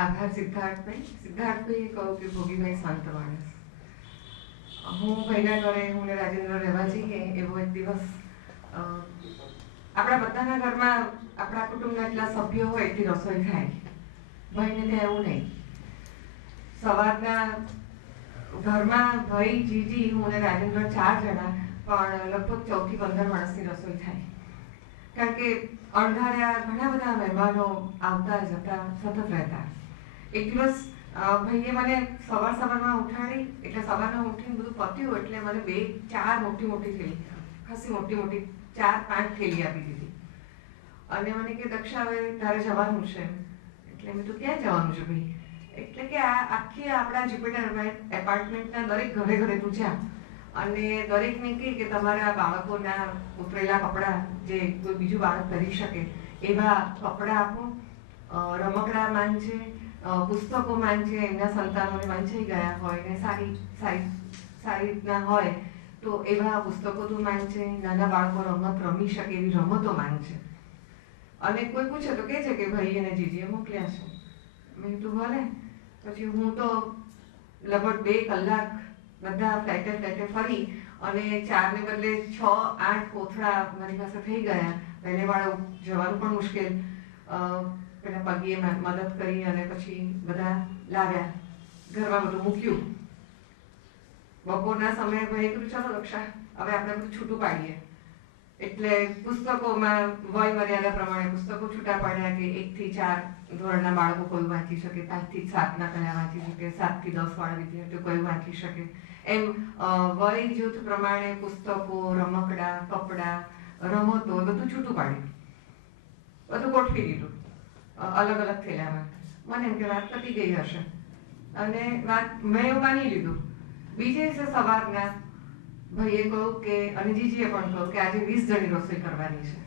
આભાર સિદ્ધાર્થભાઈ. સિદ્ધાર્થભાઈએ કહ્યું કે ભોગીભાઈ શાંત માણસ. હું ભાઈના ઘરે હું ને રાજેન્દ્ર રહેવા જઈએ એવો એક દિવસ આપણા બધાના ઘરમાં આપણા કુટુંબના એટલા સભ્યો હોય એટલી રસોઈ થાય. ભાઈને ત્યાં એવું નહીં. સવારના ઘરમાં ભાઈ, જીજી, હું ને રાજેન્દ્ર 4 જણા, પણ લગભગ 14 થી 15 માણસની રસોઈ થાય. કારણ કે અણધાર્યા ઘણા બધા મહેમાનો આવતા જતા સતત રહેતા. એક દિવસ ભાઈએ મને સવારમાં ઉઠાડી, એટલે સવારમાં ઉઠીને બધું પત્યું એટલે મને 4 મોટી થેલી, ખાસી મોટી 4-5 થેલી આપી દીધી. અને મને કે દક્ષા હવે તારે જવાનું છે. એટલે મેં તો ક્યાં જવાનું છે ભાઈ? એટલે કે આ આખી આપણા જ્યુપિટર એપાર્ટમેન્ટના દરેક ઘરે તું જા અને દરેકને કહે કે તમારા બાળકોના ઉતરેલા કપડાં જે કોઈ બીજું બાળક પહેરી શકે એવા કપડાં આપો, રમકડા માંગજે, પુસ્તકો માંગજે, એમના સંતાનોને વાંચાઈ ગયા હોય ને સારી રીતના હોય તો એવા પુસ્તકો તું માંગજે, નાના બાળકો રમત રમી શકે એવી રમતો માંગજે. અને કોઈ પૂછે તો કહે છે કે ભાઈ અને જીજીએ મોકલ્યા છે. મેં કીધું ભલે. પછી હું તો લગભગ 2 કલાક બધા ફ્લેટે ફરી અને 4 ને બદલે 6-8 કોથળા મારી પાસે થઈ ગયા. પહેલે વાળો જવાનું પણ મુશ્કેલ. પેલા પગીએ મદદ કરી અને પછી બધા લાવ્યા, ઘરમાં બધું મૂક્યું. બપોરના સમયે ભાઈ કીધું ચાલો રક્ષા હવે આપણે બધું છૂટું પાડીએ. એટલે પુસ્તકોમાં વય મર્યાદા પ્રમાણે પુસ્તકો છૂટા પાડ્યા કે 1 થી 4 ધોરણના બાળકો કોઈ વાંચી શકે, 5 થી 7 કયા વાંચી શકે, 7 થી 10 વાળા વિદ્યાર્થીઓ કોઈ વાંચી શકે. એમ વય જૂથ પ્રમાણે પુસ્તકો, રમકડા, કપડા, રમતો બધું છૂટું પાડ્યું, બધું ગોઠવી દીધું અલગ થેલામાં. મને એમ કે વાત પતી ગઈ હશે અને વાત મેં એવું માની લીધું. બીજે દિવસે સવારના ભાઈએ કહ્યું કે, અને જીજીએ પણ કહ્યું કે આજે 20 જણની રસોઈ કરવાની છે.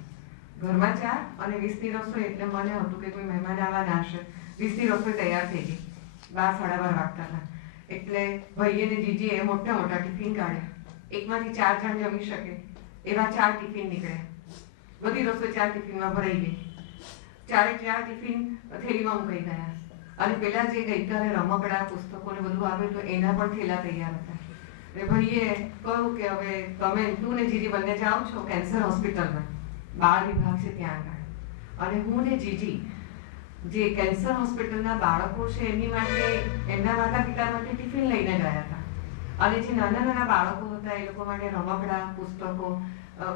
ઘરમાં 4 અને 20ની રસોઈ. એટલે મને હતું કે કોઈ મહેમાન આવવાના હશે. 20ની રસોઈ તૈયાર થઈ ગઈ. 12-12:30 વાગતા હતા. એટલે ભાઈએ ને જીજીએ મોટા ટિફિન કાઢ્યા. એકમાંથી 4 જણ જમી શકે એવા 4 ટિફિન નીકળ્યા. બધી રસોઈ 4 ટિફિનમાં ભરાઈ ગઈ. 4 ટિફિન થેલીમાં મુકાઈ ગયા. અને પેલા જે ગઈકાલે રમકડા, પુસ્તકો ને બધું આવ્યું તો એના પણ થેલા તૈયાર હતા. એટલે ભાઈએ કહ્યું કે હવે તું ને જીજી બંને જાઓ છો કેન્સર હોસ્પિટલમાં, બાળ વિભાગ છે ત્યાં આગળ. અને હું ને જીજી જે કેન્સર હોસ્પિટલના બાળકો છે એમની માટે, એમના માતા પિતા માટે ટિફિન લઈને ગયા હતા. અને જે નાના બાળકો હતા એ લોકો માટે રમકડા, પુસ્તકો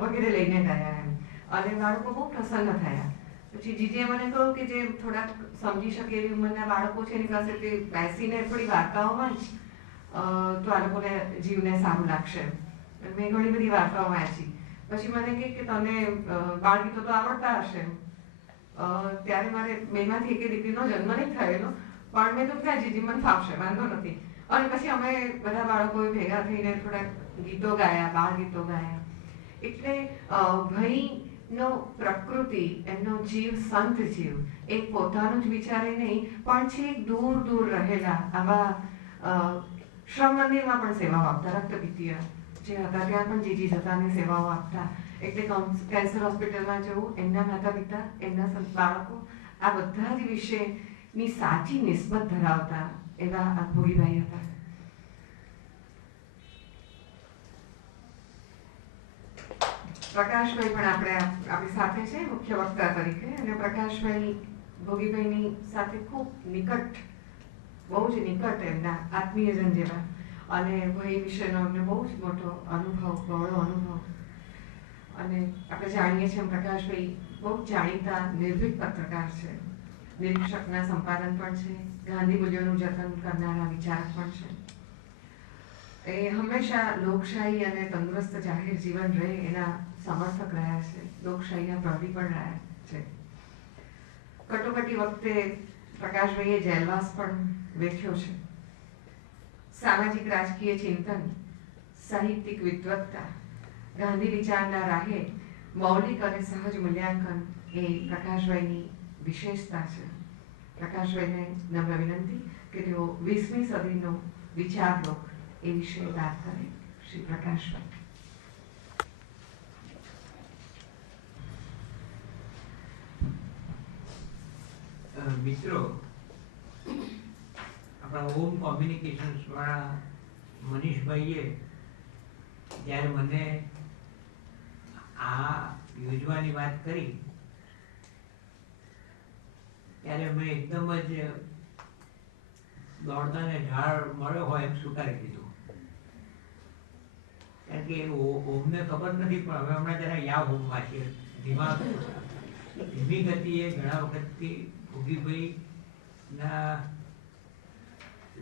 વગેરે લઈને ગયા એમ. અને બાળકો બહુ પ્રસન્ન થયા. પછી જીજીએ મને કહ્યું કે જે થોડાક સમજી શકે એવી ઉંમરના બાળકો છે એની પાસે તે બેસીને થોડી વાર્તાઓ વાંચ તો આ લોકોને જીવને સારું લાગશે. મેં ઘણી બધી વાર્તાઓ વાંચી. પછી મને કહે કે તને બાળગીતો તો આવડતા હશે. ત્યારે મારે 2માંથી એક દીકરીનો જન્મ નહીં થયેલો, પણ મેં તો ક્યાં જીજી મને ફાવશે, વાંધો નથી. અને પછી અમે બધા બાળકોએ ભેગા થઈને થોડાક ગીતો ગાયા, બાળ ગીતો ગાયા. એટલે ભાઈનો પ્રકૃતિ, એમનો જીવ સંત જીવ, એક પોતાનું જ વિચારે નહીં પણ છેક દૂર રહેલા આવા શ્રમ મંદિરમાં પણ સેવાઓ આપતા. રક્તપિત્તીય જે હતા ત્યાં પણ જીજી જતા અને સેવાઓ આપતા. એટલે કેન્સર હોસ્પિટલમાં જવું, એમના માતા પિતા, એમના બાળકો, આ બધા જ વિશેની સાચી નિસ્બત ધરાવતા એવા આ ભોગીભાઈ હતા. પ્રકાશભાઈ પણ આપણી સાથે છે મુખ્ય વક્તા તરીકે. અને પ્રકાશભાઈ ભોગીભાઈની સાથે ખૂબ નિકટ, બહુ જ નિકટ એમના આત્મીયજન જેવા. અને ભાઈ વિશેનો અમને બહુ જ મોટો અનુભવ, બહોળો અનુભવ. અને આપણે જાણીએ છીએ પ્રકાશભાઈ બહુ જાણીતા નિર્ભીક પત્રકાર છે, નિરીક્ષકના સંપાદન પણ છે, ગાંધી મૂલ્યોનું જતન કરનારા વિચારક પણ છે. એ હંમેશા લોકશાહી અને તંદુરસ્ત જાહેર જીવન રહે એના સમર્થક રહ્યા છે. લોકશાહીના પ્રહરી પણ રહ્યા છે. કટોકટી વખતે પ્રકાશભાઈએ જેલવાસ પણ વેઠ્યો છે. સામાજિક રાજકીય ચિંતન, સાહિત્યિક વિદ્વત્તા, ગાંધી વિચારના રાહે મૌલિક અને સહજ મૂલ્યાંકન એ પ્રકાશભાઈની વિશેષતા છે. પ્રકાશભાઈને નમ્ર વિનંતી કે તેઓ 20મી સદીનો વિચારલોક એ વિશે વાત કરે. શ્રી પ્રકાશભાઈ. મિત્રો, આપણા હોમ કોમ્યુનિકેશન્સ વાળા મનીષભાઈએ જ્યારે મને આ યોજવાની વાત કરી ત્યારે મેં એકદમ જ દોડતાને ઢાળ મળ્યો હોય એમ સ્વીકારી દીધું. કારણ કે હોમને ખબર નથી, પણ હવે હમણાં જરા યા હોમમાં છે. ધીમી ગતિએ ઘણા વખતથી ભોગીભાઈના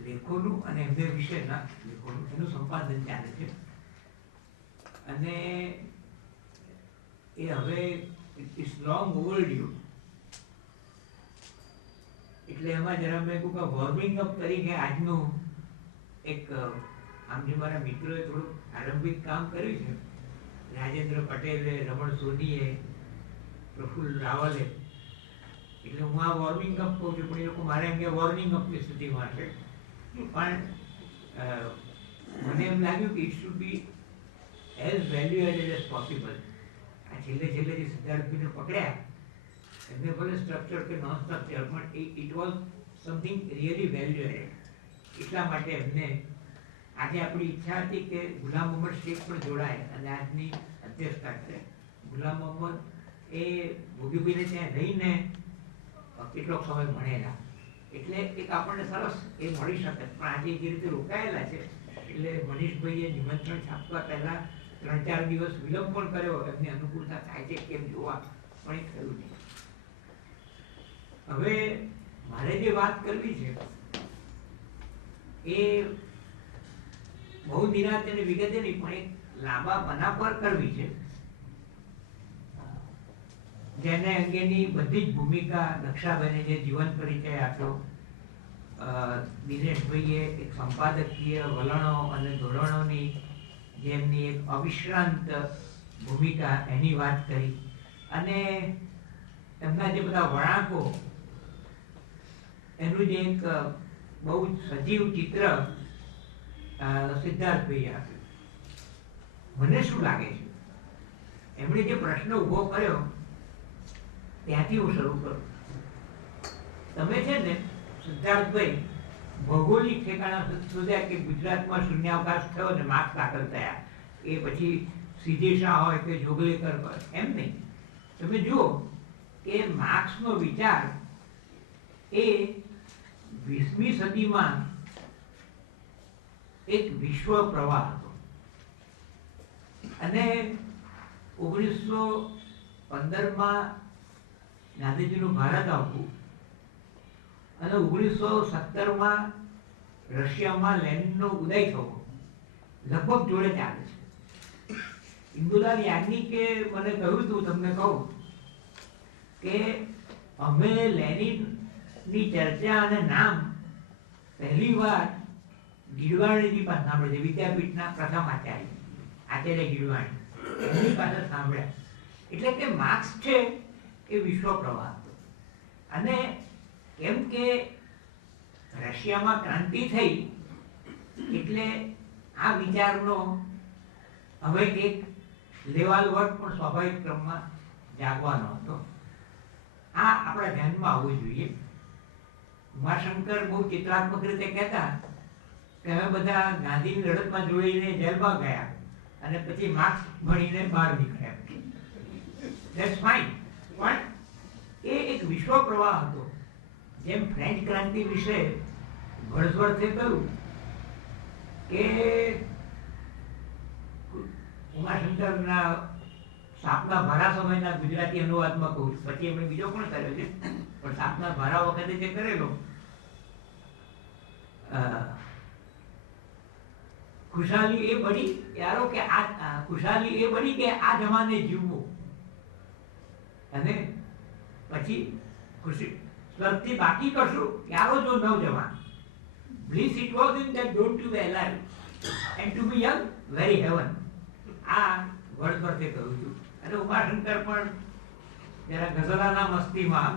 લેખોનું અને એમને વિશેના લેખોનું એનું સંપાદન ચાલે છે. અને એ હવે ઇટ્સ લોંગ ઓવરડ્યુ. એટલે એમાં જરા મેં કહું કે વોર્મિંગ અપ તરીકે આજનું એક આમ જે મારા મિત્રોએ થોડુંક આરંભિક કામ કર્યું છે, રાજેન્દ્ર પટેલે, રમણ સોનીએ, પ્રફુલ્લ રાવલે, એટલે હું આ વોર્મિંગ અપ કહું છું, પણ એ લોકો મારે અંગે વોર્મિંગ અપની સ્થિતિમાં છે. પણ મને એમ લાગ્યું કે it should be as value added as possible. આ છેલ્લે જે સિદ્ધાર્થભાઈને પકડ્યા એમને ભલે સ્ટ્રક્ચર કે નોન સ્ટ્રક્ચર, પણ it was something really value added. એટલા માટે એમને આજે આપણી ઈચ્છા હતી કે ગુલામ મોહમ્મદ શેખ પણ જોડાય અને આજની અધ્યક્ષતા કરે. ગુલામ મોહમ્મદ એ ભોગીભાઈને ત્યાં રહીને કેટલોક સમય ભણેલા, એટલે એક આપણને સરસ એ મળી શકે. પણ આજે જે રીતે રોકાયેલા છે એટલે મનીષભાઈએ નિમંત્રણ છાપવા પહેલા 3-4 દિવસ વિલંબ પણ કર્યો, એમની અનુકૂળતા થાય છે કેમ જોવા, પણ એ થયું નહીં. હવે મારે જે વાત કરવી છે એ બહુ નિરાંતે અને વિગતે નહીં, પણ એક લાંબા પન્ના પર કરવી છે, જેને અંગેની બધી જ ભૂમિકા દક્ષાબેને જે જીવન પરિચય આપ્યો, દિનેશભાઈએ એક સંપાદકીય વલણો અને ધોરણોની જેમની એક અવિશ્રાંત ભૂમિકા એની વાત કરી, અને એમના જે બધા વળાંકો એનું જે એક બહુ સજીવ ચિત્ર સિદ્ધાર્થભાઈએ આપ્યું. મને શું લાગે છે, એમણે જે પ્રશ્ન ઉભો કર્યો ત્યાંથી હું શરૂ કરું. તમે છે ને સિદ્ધાર્થભાઈ ભૌગોલિક ઠેકાણા શોધ્યા કે ગુજરાતમાં શૂન્યાવકાશ થયો ને માર્ક્સ દાખલ થયા, એ પછી સીધી શાહ હોય કે જોગલેકર હોય, એમ નહીં. તમે જુઓ કે માર્ક્સનો વિચાર એ 20મી સદીમાં એક વિશ્વ પ્રવાહ હતો, અને 1915માં ગાંધીજીનું ભારત આવવું અને 1917માં રશિયામાં લેનિનનો ઉદય થવો લગભગ જોડે ચાલે છે. ઇન્દુલાલ યાજ્ઞિકે મને કહ્યું હતું, તમને કહું કે અમે લેનિનની ચર્ચા અને નામ પહેલી વાર ગીડવાણીજી પાસે સાંભળે છે, વિદ્યાપીઠના પ્રથમ આચાર્ય ગીડવાણી, એમની પાસે સાંભળ્યા. એટલે કે માર્ક્સ છે એ વિશ્વ પ્રવાહ હતો. અને કેમ કે રશિયામાં ક્રાંતિ થઈ એટલે આ વિચારનો હવે એક લેવાલ વર્ગ પણ સ્વાભાવિક ક્રમમાં જાગવાનો હતો. આ આપણા ધ્યાનમાં આવવું જોઈએ. ઉમાશંકર બહુ ચિત્રાત્મક રીતે કહેતા કે અમે બધા ગાંધીની લડતમાં જોડીને જેલમાં ગયા અને પછી માર્ક્સ ભણીને બહાર નીકળ્યા. ધેટ્સ ફાઇન, પણ એ એક વિશ્વ પ્રવાહ હતો. જેમ ફ્રેન્ચ ક્રાંતિ વિશે વર્ડસવર્થે કહ્યું કે ઉમાશંકરના સાપના ભારા સમયના ગુજરાતી અનુવાદમાં કહું છું, પછી એમણે બીજો પણ કર્યો છે, પણ સાપના ભારા વખતે જે કરેલો, ખુશાલી એ બની યારો કે આ ખુશાલી એ બની કે આ જમાને જીવવું, અને પછી ખુશી સ્વર્ગથી બાકી કરશું યારો જો નવજવાન. Bliss it was in that don't to be alive and to be young very heaven. આ વર્ડસવર્થે કહ્યું છું. અને ઉમાશંકર પણ જરા ગઝલાના મસ્તીમાં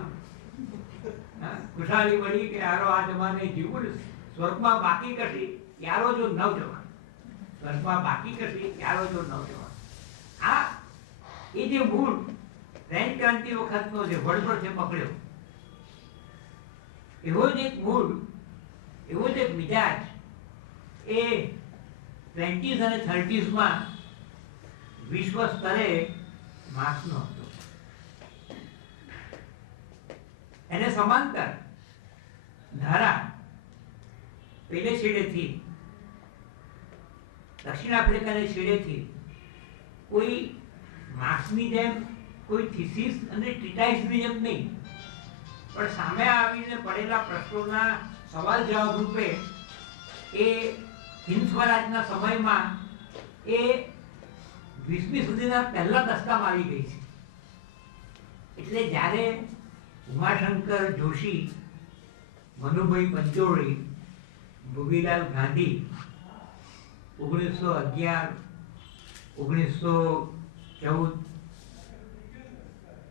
ખુશાલી બની કે યારો આ જમાને જીવવું, સ્વર્ગમાં બાકી કરશી યારો જો નવજવાન, સ્વર્ગમાં બાકી કરશી યારો જો નવજવાન. આ એ જે મૂળ ફ્રેન્ચ ક્રાંતિ વખતનો જે વર્ડસવર્થે પકડ્યો, એવો જ એક મૂળ એવો જ એક મિજાજ એ 20s અને 30sમાં વિશ્વ સ્તરે માર્ક્સનો હતો. એને સમાંતર ધારા પેલે છેડેથી દક્ષિણ આફ્રિકાને છેડેથી કોઈ માર્ક્સની જેમ કોઈ થીસીસ અને ટ્રીટાઇસની જેમ નહીં, પણ સામે આવીને પડેલા પ્રશ્નોના સવાલ જવાબ રૂપે એ હિન્દ સ્વરાજના સમયમાં એ 20મી સુધીના પહેલા દસકામાં આવી ગઈ છે. એટલે જ્યારે ઉમાશંકર જોશી, મનુભાઈ પંચોળી, ભોગીલાલ ગાંધી 1911, 1914,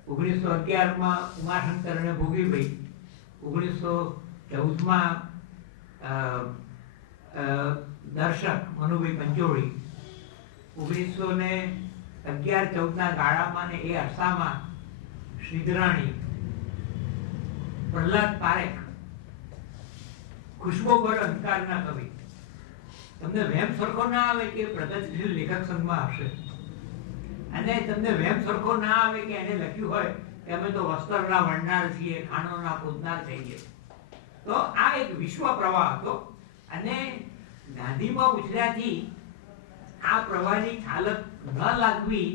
1911માં ઉમાશંકર અને ભોગીભાઈ, 1914માં દર્શક મનુભાઈ પંચોળી, 1911-14ના ગાળામાં ને એ અરસામાં શ્રીધરાણી, પ્રહલાદ પારેખ, ખુશ્બો પર અંધકારના કવિ. તમને વહેમ સરખો ના આવે કે પ્રગતિશીલ લેખક સંઘમાં આવશે, અને તમને વહેમ સરખો ના આવે કે એને લખ્યું હોય કે અમે તો વસ્ત્રના વણનાર છીએ, ખાણોના પૂજનાર થઈએ. તો આ એક વિશ્વ પ્રવાહ હતો, અને ગાંધીમાં ઉછર્યાથી આ પ્રવાહની હાલત ન લાગવી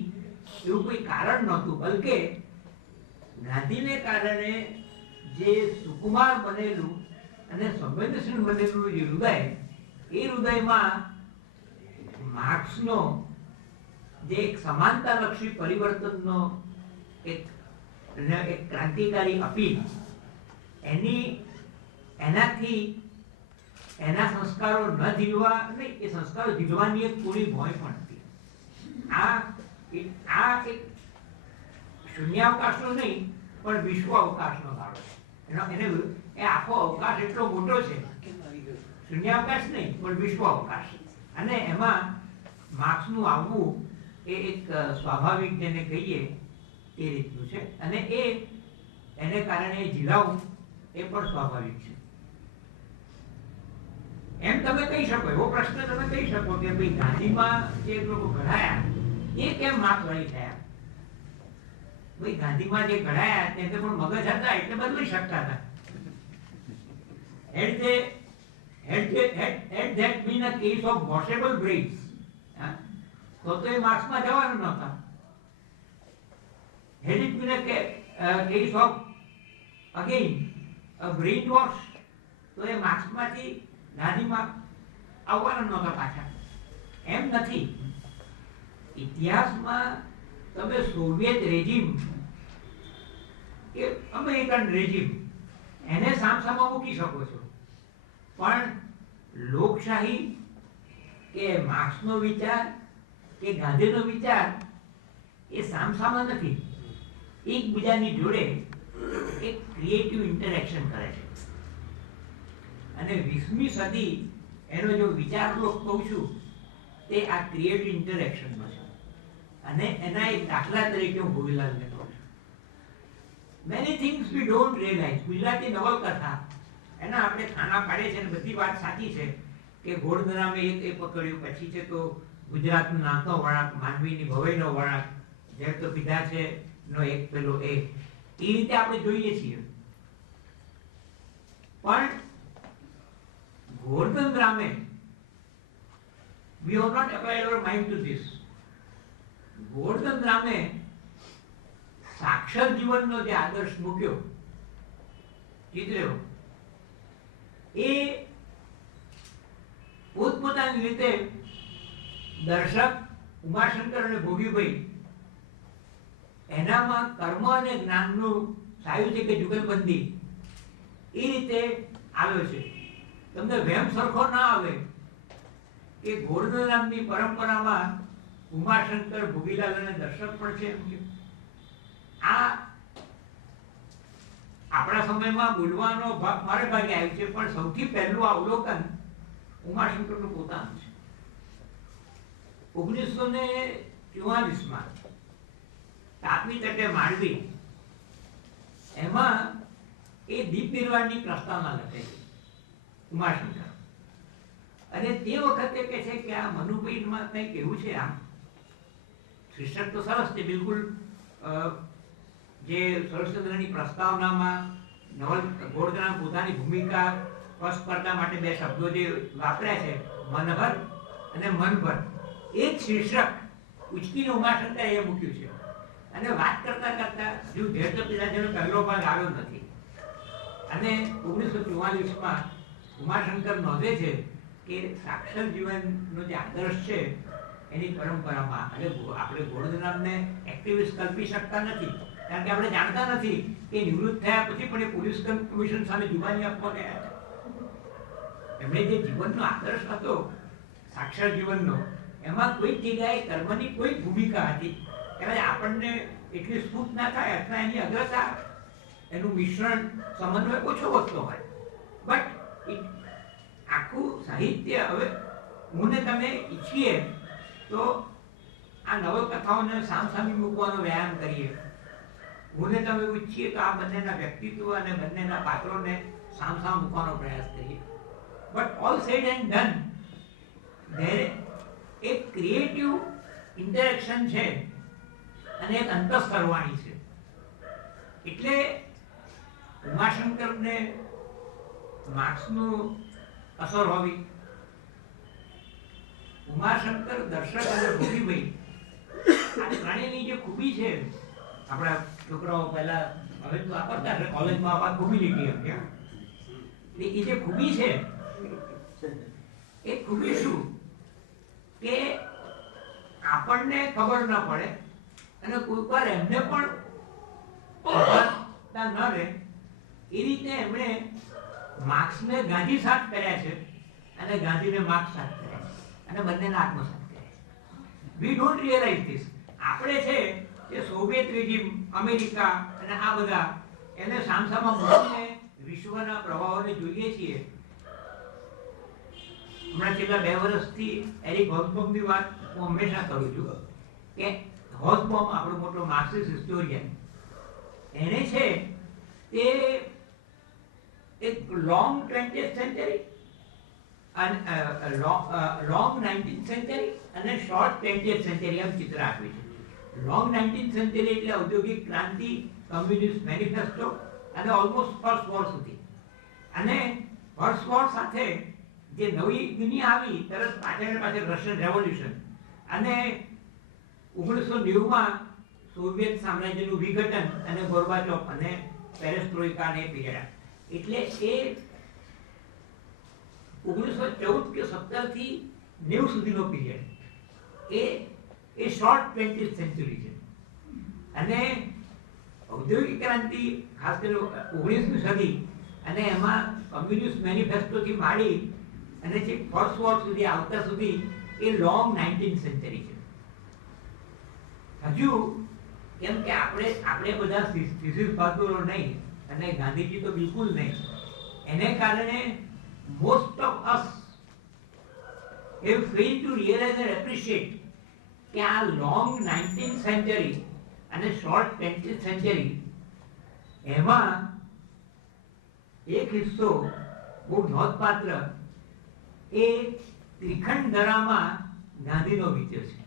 એવું કોઈ કારણ નહોતું, બલકે ગાંધીને કારણે જે સુકુમાર બનેલું અને સંવેદનશીલ બનેલું જે હૃદય, એ હૃદયમાં માર્ક્સનો જે એક સમાનતાલક્ષી પરિવર્તનનો એક ક્રાંતિકારી અપીલ, એનાથી એના સંસ્કારો ન જીવવા નહીં, એ સંસ્કારો જીવવાની એક પૂરી ભોય પણ હતી. આ એક શૂન્યાવકાશનો નહીં પણ વિશ્વ અવકાશનો ગાળો છે. એ આખો અવકાશ એટલો મોટો છે, શૂન્યાવકાશ નહીં પણ વિશ્વ અવકાશ, અને એમાં માર્ક્સનું આવવું એ એક સ્વાભાવિક જેને કહીએ એ રીતનું છે, અને એને કારણે જીલાવું એ પણ સ્વાભાવિક છે. એમ તમે કહી શકો, એવો પ્રશ્ન તમે કહી શકો કે ભાઈ ગાંધીમાં જે લોકો ઘડાયા એ કેમ માર્ક્સ વળી થયા? ભાઈ ગાંધીમાં જે ઘડાયા તેને પણ મગજ હતા એટલે બદલી શકતા હતા. Had that been a case of washable brains, તો એ માર્ક્સમાં જવાનું નહોતા. Had it been a case of again a brain wash, તો એ માર્ક્સમાંથી ગાંધીમાં આવવાના નહોતા પાછા. એમ નથી. ઇતિહાસમાં તમે સોવિયત રેજીમ કે અમેરિકન રેજીમ એને સામસામા મૂકી શકો છો, પણ લોકશાહી કે માર્ક્સનો વિચાર કે ગાંધીનો વિચાર એ સામસામા નથી. એકબીજાની જોડે એક ક્રિએટિવ ઇન્ટરેક્શન કરે છે, અને 20મી સદી એનો જો વિચાર કહું છું તે આ ક્રિએટિવ ઇન્ટરેક્શનમાં છે, અને એના એક દાખલા તરીકે હું ભોગીલાલને કહું છું. Many things we don't realize. Gujarati નવલકથા એના આપણે ખાના પાડે છે, અને બધી વાત સાચી છે કે ઘોડદરામે એ પકડ્યું, પછી છે તો ગુજરાતનો નાતો વળાંક, માનવીની ભવાઈનો વળાંક, જેમ તો પીધા છે નો એક પેલો એ રીતે આપણે જોઈએ છીએ. પણ ગોર્ધન રામે, we have not applied our mind to this. Gordhan રામે સાક્ષર જીવનનો જે આદર્શ મૂક્યો, ચિતર્યો, એ પોતપોતાની રીતે દર્શક ઉમાશંકર અને ભોગીભાઈ એનામાં કર્મ અને જ્ઞાનનું સાયુજ્ય કે જુગલબંધી એ રીતે આવ્યો છે. તમને વહેમ સરખો ના આવે કે ગોર્ધન રામની પરંપરામાં ઉમાશંકર, ભોગીલાલ અને દર્શક પણ છે. આ આપણા સમયમાં બોલવાનો ભાગ મારે ભાગે આવ્યું છે, પણ સૌથી પહેલું અવલોકન ઉમાશંકરનું પોતાનું છે. 1944માં તાપી તટે માંડવી, એમાં એ દીપ નિર્વાણની પ્રસ્તાવના લખે છે. ઉમાશંકર. અને તે વખતે કે છે કે આ મનુભાઈમાં કંઈક એવું છે, આમ શીર્ષક તો સરસ છે બિલકુલ, જે સરસ્વતીની પ્રસ્તાવનામાં નવલ ગોળગરા પોતાની ભૂમિકા સ્પષ્ટ કરવા માટે બે શબ્દો જે વાપર્યા છે, મનભર અને મનભર, એ જ શીર્ષક ઉચકીને ઉમાશંકરે એ મૂક્યું છે. અને વાત કરતા કરતા હજુ ધેર તો પેલા જેનો પહેલો ભાગ આવ્યો નથી. અને 1944માં ઉમાશંકર નોંધે છે કે સાક્ષર જીવનનો જે આદર્શ છે એની પરંપરામાં, અને આપણે ગોળગરામને એક્ટિવિસ્ટ કલ્પી શકતા નથી, કારણ કે આપણે જાણતા નથી કે નિવૃત્ત થયા પછી પણ એ પોલીસ કમિશન સામે જુબાની આપવા ગયા હતા. એમણે જે જીવનનો આદર્શ હતો સાક્ષર જીવનનો, એમાં કોઈ જગ્યાએ કર્મની કોઈ ભૂમિકા હતી. કદાચ આપણને એટલી સ્ફૂર્ત ના થાય અથવા એની અગ્રતા, એનું મિશ્રણ, સમન્વય ઓછો વધતો હોય. બટ આખું સાહિત્ય, હવે હું ને તમે ઈચ્છીએ તો આ નવલકથાઓને સામસામી મૂકવાનો વ્યાયામ કરીએ. હું ને તમે ઈચ્છીએ તો આ બંનેના વ્યક્તિત્વ અને બંનેના પાત્રોને સામસામ મૂકવાનો પ્રયાસ કરીએ. But all sad and done, there એક ક્રિએટિવ ઇન્ટરેક્શન છે અને એક અંતઃસ્તરવાણી છે. એટલે ઉમાશંકરને માર્ક્સનું અસર હોવી, ઉમાશંકર, દર્શક અને ભોગીભાઈ, આ ત્રણેયની જે ખૂબી છે, આપણા છોકરાઓ પહેલા હવે તો વાપરતા છે કોલેજમાં આપણા કોમ્યુનિટી એમ કે, એ જે ખૂબી છે એ ખૂબી શું કે આપણને ખબર ન પડે અને કોઈ વાર એમને પણ ન રહે એ રીતે એમણે માર્ક્સને ગાંધી સાથ કર્યા છે અને ગાંધીને માર્ક્સ સાથ કર્યા છે અને બંનેને આત્મસાત કર્યા છે. We don't realize this. આપણે છે કે સોવિયત રેજીમ, અમેરિકા અને આ બધા એને સામસામા મૂકીને વિશ્વના પ્રવાહોને જોઈએ છીએ. હમણાં છેલ્લા 2 વર્ષથી એરિક હોઝબોમની વાત હું હંમેશા કરું છું કે હોઝબોમ આપણો મોટો માર્ક્સિસ્ટ હિસ્ટોરિયન, એને છે તે એક લોંગ 20th સેન્ચુરી અને લોંગ 19th સેન્ચુરી અને શોર્ટ 20th સેન્ચુરી એમ ચિત્ર આપ્યું છે. લોંગ 19th સેન્ચુરી એટલે ઔદ્યોગિક ક્રાંતિ, કમ્યુનિસ્ટ મેનિફેસ્ટો અને ઓલમોસ્ટ ફર્સ્ટ વોર સુધી. અને ફર્સ્ટ વોર સાથે જે નવી દુનિયા આવી, તરત પાછળ રશિયન રેવોલ્યુશન અને 1990માં સોવિયત સામ્રાજ્યનું વિઘટન અને ગોર્બાચોવ અને પેરેસ્ટ્રોઇકાને પીરિયડ. એટલે એ 1914 કે 17 થી 90 સુધીનો પીરિયડ એ શોર્ટ 20th સેન્ચુરી છે. અને ઔદ્યોગિક ક્રાંતિ, ખાસ કરીને 19મી સદી, અને એમાં કમ્યુનિસ્ટ મેનિફેસ્ટોથી માંડી અને જે ફર્સ્ટ વોર સુધી આવતા સુધી એ લોંગ 19th સેન્ચુરી છે. હજુ કેમ કે આપણે બધા થીસીસ બહાદુરો નહીં અને ગાંધીજી તો બિલકુલ નહીં, એને કારણે most of us have failed to realise and appreciate કે આ લોંગ 19th સેન્ચુરી અને શોર્ટ 20th સેન્ચુરી, એમાં એક હિસ્સો બહુ નોંધપાત્ર એ ત્રિખંડ દરામાં ગાંધીનો વિચાર છે.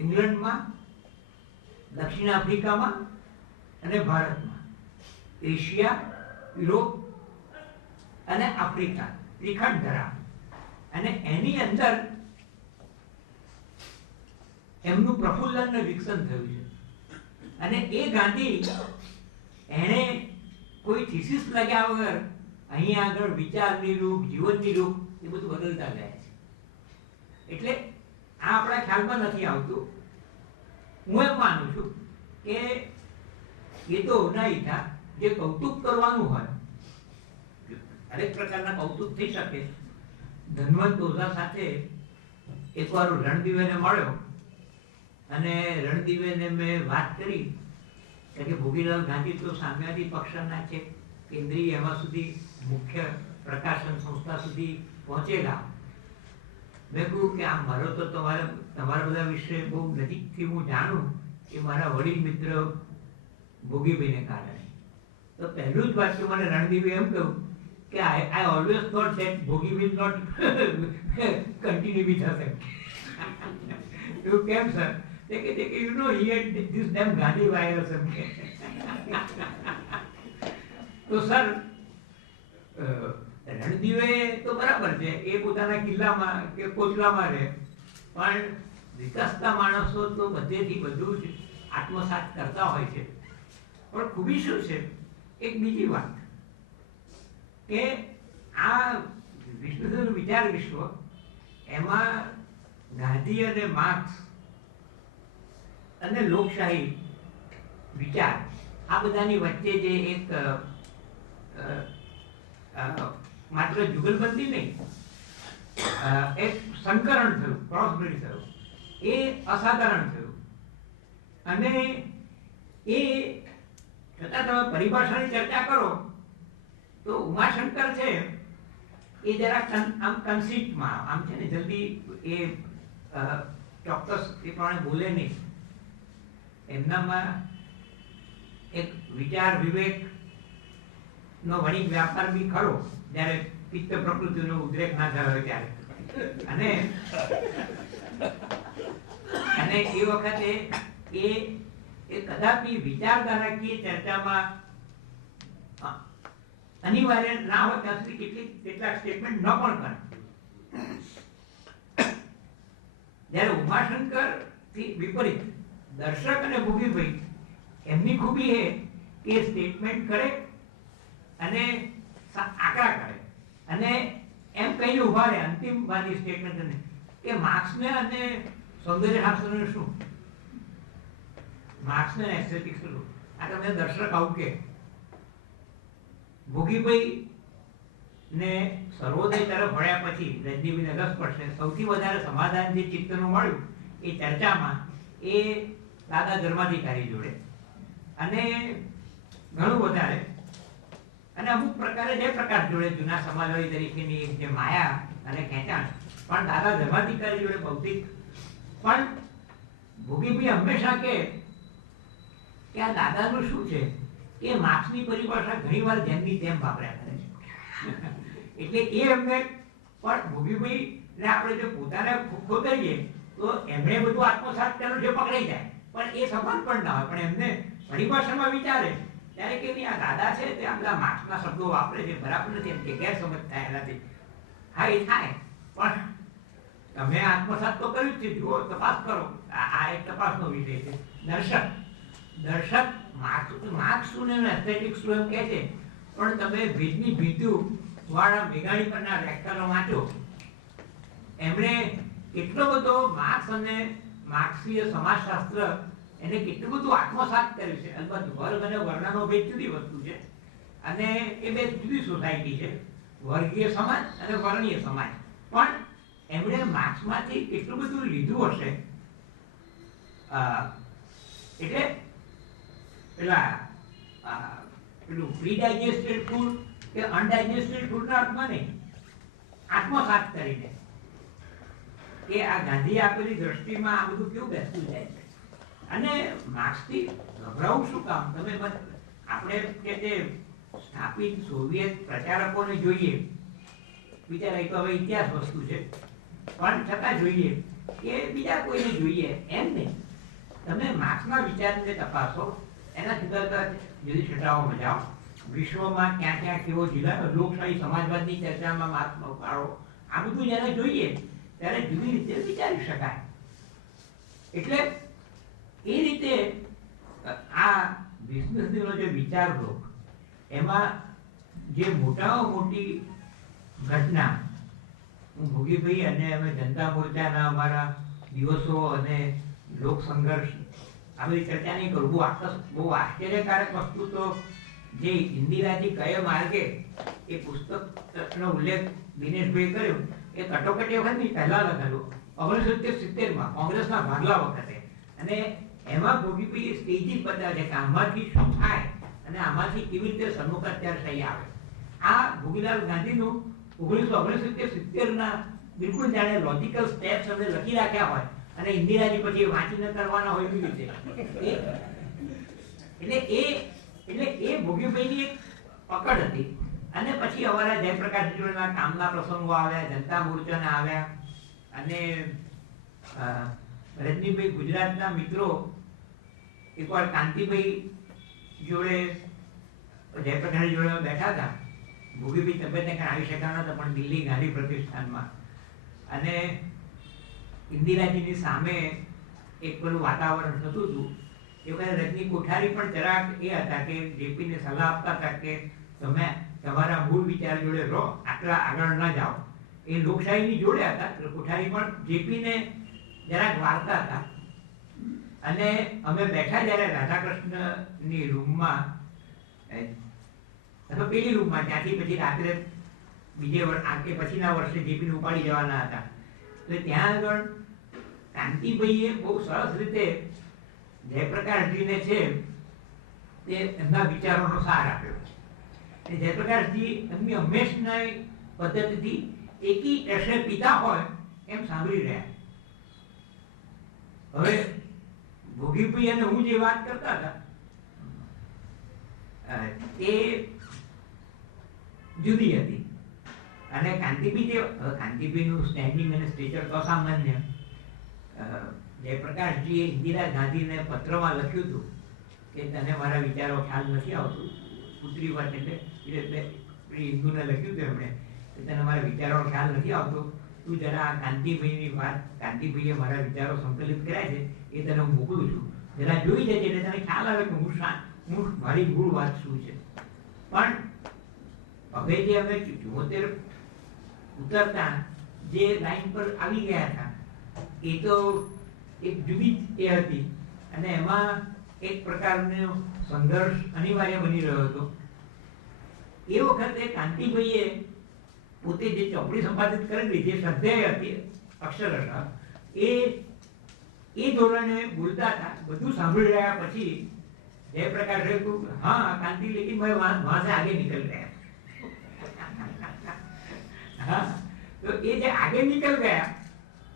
ઇંગ્લેન્ડમાં, દક્ષિણ આફ્રિકામાં અને ભારતમાં, એશિયા, યુરોપ અને આફ્રિકા, ત્રિખંડ ધરા. અને એની અંદર એમનું પ્રફુલ્લન અને વિકસન થયું છે. અને એ ગાંધી, એણે કોઈ થીસીસ લગ્યા વગર અહીં આગળ વિચારની રૂપ, જીવનની રૂપ એ બધું બદલતા ગયા છે. એટલે આ આપણા ખ્યાલમાં નથી આવતું. હું એમ માનું છું કે એ તો નહીં થા, જે કૌતુક કરવાનું હોય, દરેક પ્રકારના કૌતુક થઈ શકે. ધનવંત ઓઝા સાથે એકવાર રણદીવેને મળ્યો અને રણદીવેને મેં વાત કરી કે ભોગીલાલ ગાંધી તો સામ્યવાદી પક્ષના છે, કેન્દ્રીય એમાં સુધી મુખ્ય પ્રકાશન સંસ્થા સુધી પહોંચેલા. મેં કહ્યું કે આમ મારો તો તમારા બધા વિશે બહુ નજીકથી હું જાણું એ મારા વડીલ મિત્ર ભોગીભાઈને કારણે. તો પહેલું જ વાક્ય મને રણદીપે એમ કહ્યું કે I always thought that Bhogi will not continue with us. You came, sir. You know, he had this damn Gandhi virus. તો સર રણદીવે તો બરાબર છે, એ પોતાના કિલ્લામાં કે કોચલામાં રહે, પણ વિકસતા માણસો તો બધેથી બધું જ આત્મસાત કરતા હોય છે. પણ ખૂબી શું છે, એક બીજી વાત કે આ વિશ્વનું વિચાર વિશ્વ, એમાં ગાંધી અને માર્ક્સ અને લોકશાહી વિચાર, આ બધાની વચ્ચે જે એક માત્ર જુગલબંધી નહીં, એક સંકરણ થયું, ક્રોસબ્રીડ થયું, એ અસાધારણ થયું. અને એ છતાં તમે પરિભાષાની ચર્ચા કરો તો ઉમાશંકર છે એ જરા આમ કન્સીટમાં, આમ છે ને જલ્દી એ ચોક્કસ એ પ્રમાણે બોલે નહીં. એમનામાં એક વિચાર વિવેક નો વણિક વ્યાપાર બી ખરો, જ્યારે પિત્ત પ્રકૃતિનો ઉદ્રેક ના થયો હોય ત્યારે. અને એ વખતે એ કદાપી વિચારધારાકીય ચર્ચામાં અનિવાર્ય ના હોય ત્યાં સુધી કેટલાક સ્ટેટમેન્ટ ન પણ કરે. જ્યારે ઉમાશંકર થી વિપરીત દર્શક અને ભોગીભાઈ, એમની ખૂબી એ કે સ્ટેટમેન્ટ કરે અને આંકડા કરે અને એમ કહીને ઉભા રહે અંતિમવાદી સ્ટેટમેન્ટ કે માર્ક્સને અને સૌંદર્યશાસ્ત્રને શું, માર્ક્સને એસ્થેટિક્સ શું. આ તમને દર્શક આવું કે ભોગીભાઈ ને સર્વોદય તરફ વળ્યા પછી રજનીભાઈને રસ પડશે. સૌથી વધારે સમાધાન જે ચિત્તનું મળ્યું એ ચર્ચામાં એ દાદા ધર્માધિકારી જોડે, અને ઘણું વધારે, અને અમુક પ્રકારે જે પ્રકાર જોડે જૂના સમાજવાદી તરીકેની જે માયા અને ખેંચાણ, પણ દાદા ધર્માધિકારી જોડે ભૌતિક. પણ ભોગીભાઈ હંમેશા કે આ દાદાનું શું છે કે માર્ક્સની પરિભાષા ઘણી વાર જેમની તેમ વાપર્યા કરે છે. એટલે એ એમને પણ ભોગીભાઈ ને આપણે જો પોતાને ખોતરીએ તો એમણે બધું આત્મસાત કર્યું છે, પકડાઈ જાય, પણ એ સમાન પણ ના હોય. પણ એમને પરિભાષામાં વિચારે ત્યારે કે આ દાદા છે તે આપણા માર્ક્સના શબ્દો વાપરે છે, બરાબર નથી, એમ કે ગેરસમજ થાય એનાથી. હા, એ થાય, પણ તમે આત્મસાત તો કર્યું જ છે, જુઓ, તપાસ કરો. આ એક તપાસનો વિષય છે. દર્શક માર્ક્સ શું ને એસ્થેટિક્સ શું એમ કહે છે, પણ તમે ભેજની ભીતું વાળા મેઘાણી પરના વ્યાખ્યાનો વાંચો, એમણે કેટલો બધો માર્ક્સ અને માર્ક્સીય સમાજશાસ્ત્ર એને કેટલું બધું આત્મસાત કર્યું છે. અલબત્ત વર્ગ અને વર્ણનો બે જુદી વસ્તુ છે, અને એ બે જુદી સોસાયટી છે, વર્ગીય સમાજ અને વર્ણીય સમાજ. પણ એમણે માર્ક્સમાંથી કેટલું બધું લીધું હશે. એટલે પેલું પ્રી-ડાયજેસ્ટેડ ફૂડ કે અનડાયજેસ્ટેડ ફૂડના અર્થમાં નહીં, આત્મસાત કરીને કે આ ગાંધીએ આપેલી દ્રષ્ટિમાં આ બધું કેવું બેસતું જાય છે. અને માર્ક્સથી ગભરાવું શું કામ? તમે આપણે કે તે સ્થાપિત સોવિયત પ્રચારકોને જોઈએ, બિચારા તો હવે ઇતિહાસ વસ્તુ છે, પણ છતાં જોઈએ કે બીજા કોઈને જોઈએ એમ નહીં. તમે માર્ક્સના વિચારને તપાસો, એના જુદા જુદી છટાઓમાં જાઓ, વિશ્વમાં ક્યાં ક્યાં કેવો જિલ્લા લોકશાહી સમાજવાદની ચર્ચામાં માર્ક્સનો ફાળો, આ બધું જ્યારે જોઈએ ત્યારે જુદી રીતે વિચારી શકાય. એટલે એ રીતે આ બિઝનેસનો જે વિચાર લો, એમાં જે મોટામાં મોટી ઘટના, હું ભોગીભાઈ અને અમે જનતા મોરચાના અમારા દિવસો અને લોક સંઘર્ષ આ બધી ચર્ચા નહીં કરું. બહુ આશ્ચર્યકારક વસ્તુ તો જે ઇન્દિરાજી કયા માર્ગે એ પુસ્તકનો ઉલ્લેખ દિનેશભાઈ કર્યો, એ કટોકટી વખત પહેલા લખેલું 1970માં કોંગ્રેસના ભાગલા વખતે. અને એમાં ભોગીભાઈ સ્ટેજીસ બતાવે છે કે આમાંથી શું થાય અને આમાંથી કેવી રીતે સન્મુખાત્યાર થઈ આવે. આ ભોગીલાલ ગાંધીનું 1969ના બિલકુલ જાણે લોજિકલ સ્ટેપ્સ અમે લખી રાખ્યા હોય અને ઇન્દિરાજી પછી વાંચીને કરવાના હોય એવી રીતે. એટલે એટલે એ ભોગીભાઈની એક પકડ હતી. અને પછી અમારા જયપ્રકાશ જોડેના કામના પ્રસંગો આવ્યા, જનતા મોરચાના આવ્યા, અને રજનીભાઈ ગુજરાતના મિત્રો એકવાર કાંતિભાઈ જોડે જયપ્રકાશ જોડે બેઠા હતા. ભોગીભાઈ તબિયતને કારણે આવી શક્યા નતા, પણ દિલ્હી ગાંધી પ્રતિષ્ઠાનમાં, અને ઇન્દિરાજીની સામે એક પેલું વાતાવરણ થતું હતું. એ વખતે રજની કોઠારી પણ જરાક એ હતા કે જેપીને સલાહ આપતા હતા કે તમે તમારા મૂળ વિચાર જોડે રહો, આટલા આગળ ના જાઓ. એ લોકશાહીની જોડે હતા. કોઠારી પણ જેપીને જરાક વાર્તા હતા. અને અમે બેઠા જ્યારે રાધાકૃષ્ણની રૂમમાં, અથવા પેલી રૂમમાં, ત્યાંથી પછી રાત્રે બીજે કે પછીના વર્ષે જેપીને ઉપાડી જવાના હતા. તો ત્યાં આગળ કાંતિભાઈએ બહુ સરસ રીતે જયપ્રકાશજીને છે તે એમના વિચારોનો સાર આપ્યો. જયપ્રકાશજી એમની હંમેશના પદ્ધતિથી એકી એશે પિતા હોય એમ સાંભળી રહ્યા. હવે ભોગીભાઈ અને હું જે વાત કરતા હતા તે જુદી હતી. અને કાંતિભાઈનું સ્ટેન્ડિંગ અને સ્ટેચર તો સામાન્ય. જયપ્રકાશજીએ ઇન્દિરા ગાંધીને પત્રમાં લખ્યું હતું કે તને મારા વિચારો ખ્યાલ નથી આવતું. પુત્રી વાત એટલે હિન્દુને લખ્યું હતું એમણે કે તને મારા વિચારોનો ખ્યાલ નથી આવતો, તું જરા કાંતિભાઈની વાત, કાંતિભાઈએ મારા વિચારો સંકલિત કર્યા છે એ તને હું મોકલું છું, જરા જોઈ જજે એટલે તને ખ્યાલ આવે કે હું મારી મૂળ વાત શું છે. પણ હવે જે અમે 74 ઉતરતા જે લાઈન પર આવી ગયા હતા એ તો એક જુદી એ હતી. અને એમાં એક પ્રકારનો સંઘર્ષ અનિવાર્ય બની રહ્યો હતો. એ વખતે કાંતિભાઈએ પોતે જે ચોપડી સંપાદિત કરેલી, જે શ્રદ્ધેય હતી અક્ષરશઃ, એ ધોરણે બોલતા હતા. બધું સાંભળી રહ્યા પછી જયપ્રકાશે કહ્યું, હા કાંતિ, લેકિન મેં વહાં સે આગે નિકલ ગયા. હા, તો એ જે આગે નિકલ ગયા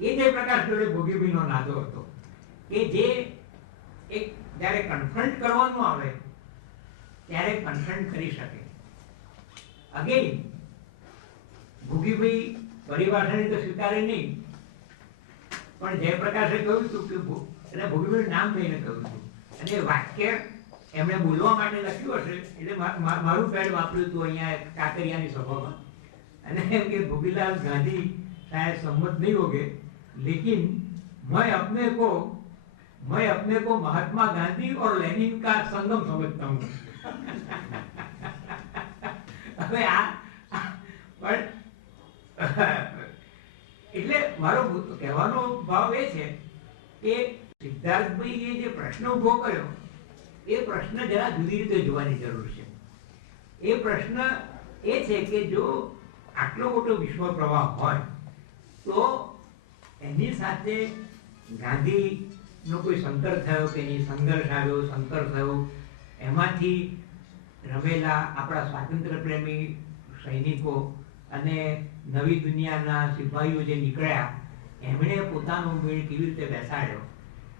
એ જયપ્રકાશ જોડે ભોગીભાઈનો નાતો હતો કે જે એક જ્યારે કન્ફ્રન્ટ કરવાનું આવે ત્યારે કન્ફ્રન્ટ કરી શકે. અગેન ભોગીભાઈ પરિભાષાની તો સ્વીકારે નહીં, પણ જયપ્રકાશે કહ્યું હતું કે એટલે ભોગીભાઈનું નામ લઈને કહ્યું હતું. અને વાક્ય એમણે બોલવા માટે લખ્યું હશે એટલે મારું પેડ વાપર્યું હતું અહીંયા કાંકરિયાની સભામાં. અને એમ કે ભોગીલાલ ગાંધી शायद सम्मत नहीं होगे, लेकिन मैं अपने को महात्मा गांधी और लेनिन का संगम समझता हूँ. હવે આ પણ એટલે મારો કહેવાનો ભાવ એ છે કે સિદ્ધાર્થભાઈએ જે પ્રશ્ન ઉભો કર્યો એ પ્રશ્ન જરા જુદી રીતે જોવાની જરૂર છે. એ પ્રશ્ન એ છે કે જો આટલો મોટો વિશ્વ પ્રવાહ હોય તો એની સાથે ગાંધીનો કોઈ સંકર થયો કે નહીં, સંઘર્ષ આવ્યો, સંકર થયો, એમાંથી રમેલા આપણા સ્વાતંત્ર્ય પ્રેમી સૈનિકો અને નવી દુનિયાના સિપાહીઓ જે નીકળ્યા એમણે પોતાનો મેળ કેવી રીતે બેસાડ્યો.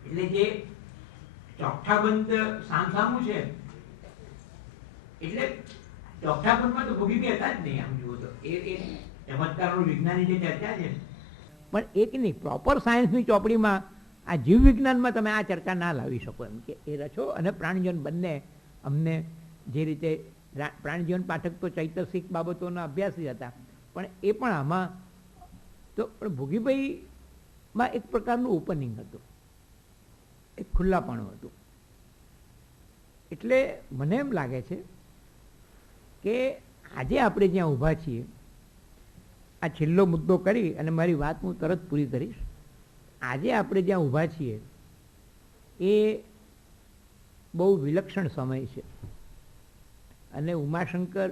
એટલે જે ચોકઠાબંધ સામસામું છે, એટલે ચોકઠાબંધમાં તો ભોગીભાઈ હતા જ નહીં. આમ જુઓ તો એ ચમત્કારનું વિજ્ઞાનની જે ચર્ચા છે, પણ એક નહીં, પ્રોપર સાયન્સની ચોપડીમાં આ જીવ વિજ્ઞાનમાં તમે આ ચર્ચા ના લાવી શકો. એમ કે એ રચો અને પ્રાણીજીવન બંને અમને જે રીતે પ્રાણીજીવન પાઠક તો ચૈતસિક બાબતોના અભ્યાસી હતા, પણ એ પણ આમાં તો પણ ભોગીભાઈમાં એક પ્રકારનું ઓપનિંગ હતું, એક ખુલ્લાપણું હતું. એટલે મને એમ લાગે છે કે આજે આપણે જ્યાં ઊભા છીએ, આ છેલ્લો મુદ્દો કરી અને મારી વાત હું તરત પૂરી કરીશ. આજે આપણે જ્યાં ઊભા છીએ એ બહુ વિલક્ષણ સમય છે અને ઉમાશંકર,